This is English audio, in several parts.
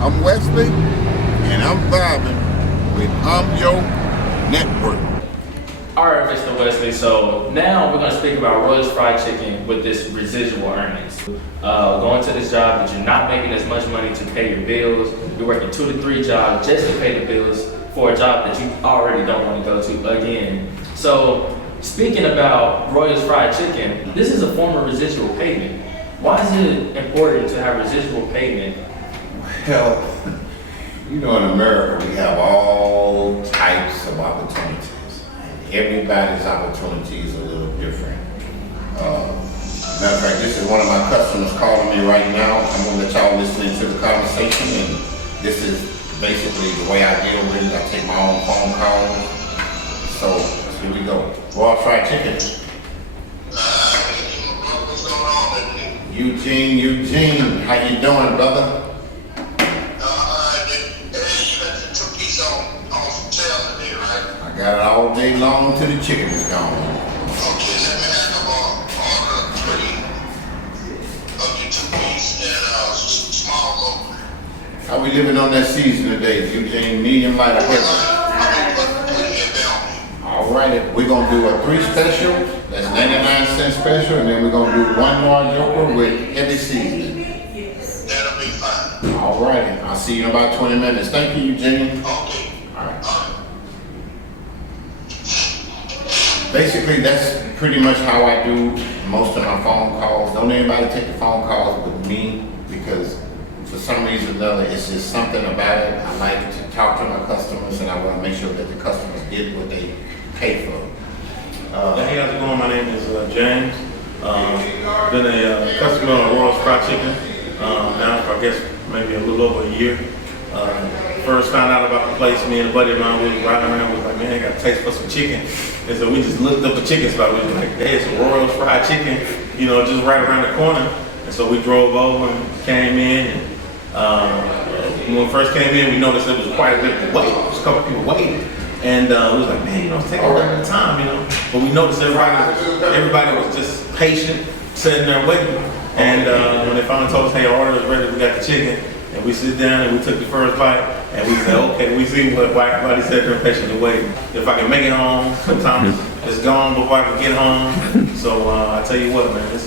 I'm Wesley, and I'm vibing with Yo Network. All right, Mr. Wesley. So now we're going to speak about Royals Fried Chicken with this residual earnings. Going to this job that you're not making as much money to pay your bills. You're working 2 to 3 jobs just to pay the bills for a job that you already don't want to go to again. So speaking about Royals Fried Chicken, this is a form of residual payment. Why is it important to have residual payment? Well, you know, in America, we have all types of opportunities. Everybody's opportunity is a little different. Matter of fact, this is one of my customers calling me right now. I'm gonna let y'all listen to the conversation, and this is basically the way I deal with it. I take my own phone calls. So here we go. Raw fried chicken. What's going on, man? Eugene, how you doing, brother? I got it all day long till the chicken is gone. Okay, let me have order 3 of your 2-piece and small loaf. How we living on that season today, Eugene? Medium, light, or heavy? All right, we're gonna do a 3 special. That's 99-cent special, and then we're gonna do 1 large yogurt with heavy seasoning. That'll be fine. All right, I'll see you in about 20 minutes. Thank you, Eugene. Okay. All right. Basically, that's pretty much how I do most of my phone calls. Don't anybody take the phone calls with me, because for some reason or another, it's just something about it. I like to talk to my customers, and I want to make sure that the customers get what they pay for. Hey, how's it going? My name is James. Been a customer of Royals Fried Chicken now for I guess maybe a little over a year. First found out about the place, me and a buddy of mine, we was riding around, we was like, man, I got a taste for some chicken. And so we just looked up the chicken spot. We was like, hey, it's a Royals Fried Chicken, you know, just right around the corner. And so we drove over and came in. And when we first came in, we noticed there was quite a bit of wait. There was a couple people waiting. And we was like, man, you know, it's taking a little bit of time, you know. But we noticed everybody was just patient, sitting there waiting. And when they finally told us, hey, our order is ready, we got the chicken. And we sit down and we took the first bite, and we said, okay, we see why everybody said they're patiently waiting. If I can make it home, sometimes it's gone before I can get home. So I tell you what, man, this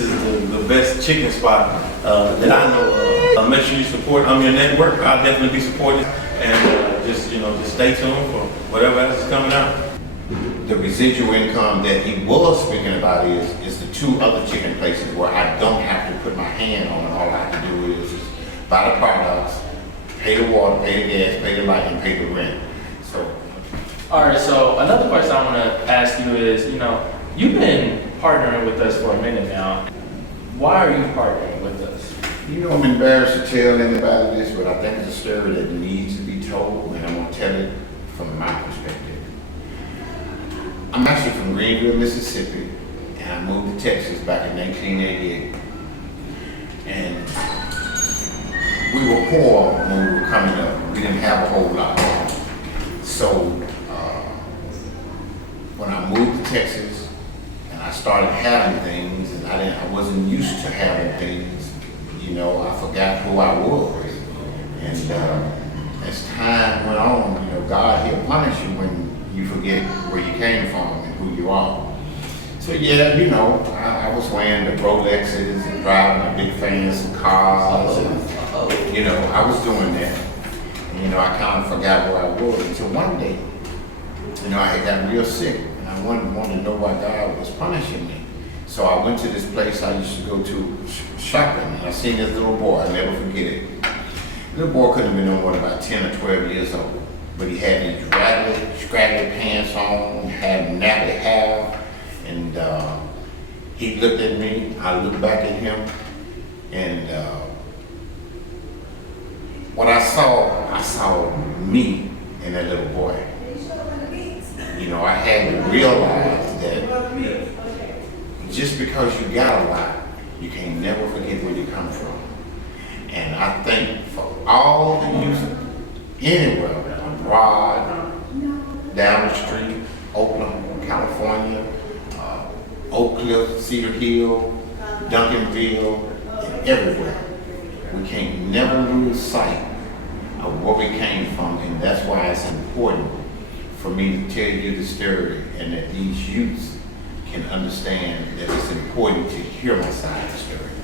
is the best chicken spot that I know of. Make sure you support your network. I'll definitely be supporting, and just stay tuned for whatever else is coming out. The residual income that he was speaking about is the 2 other chicken places where I don't have to put my hand on it. All I have to do is buy the products, pay the water, pay the gas, pay the light, and pay the rent. So. All right, so another question I want to ask you is, you've been partnering with us for a minute now. Why are you partnering with us? I'm embarrassed to tell anybody this, but I think it's a story that needs to be told, and I'm going to tell it from my perspective. I'm actually from Greenville, Mississippi, and I moved to Texas back in 1988. And we were poor when we were coming up. We didn't have a whole lot. So when I moved to Texas and I started having things, and I wasn't used to having things, I forgot who I was. And as time went on, God, He'll punish you when you forget where you came from and who you are. So yeah, I was wearing the Rolexes and driving the big fancy cars, and I was doing that. And, I kind of forgot where I was until one day, I had gotten real sick, and I wanted to know why God was punishing me. So I went to this place I used to go to shopping, and I seen this little boy. I never forget it. The little boy couldn't have been no more than about 10 or 12 years old, but he had these raggedy, scraggly pants on, had nappy hair. And he looked at me, I looked back at him, and what I saw me in that little boy. I had to realize that just because you got a lot, you can never forget where you come from. And I think for all the youth anywhere, abroad, down the street, Oakland, California, Oak Cliff, Cedar Hill, Duncanville, and everywhere. we can't never lose sight of where we came from, and that's why it's important for me to tell you the story, and that these youths can understand that it's important to hear my side of the story.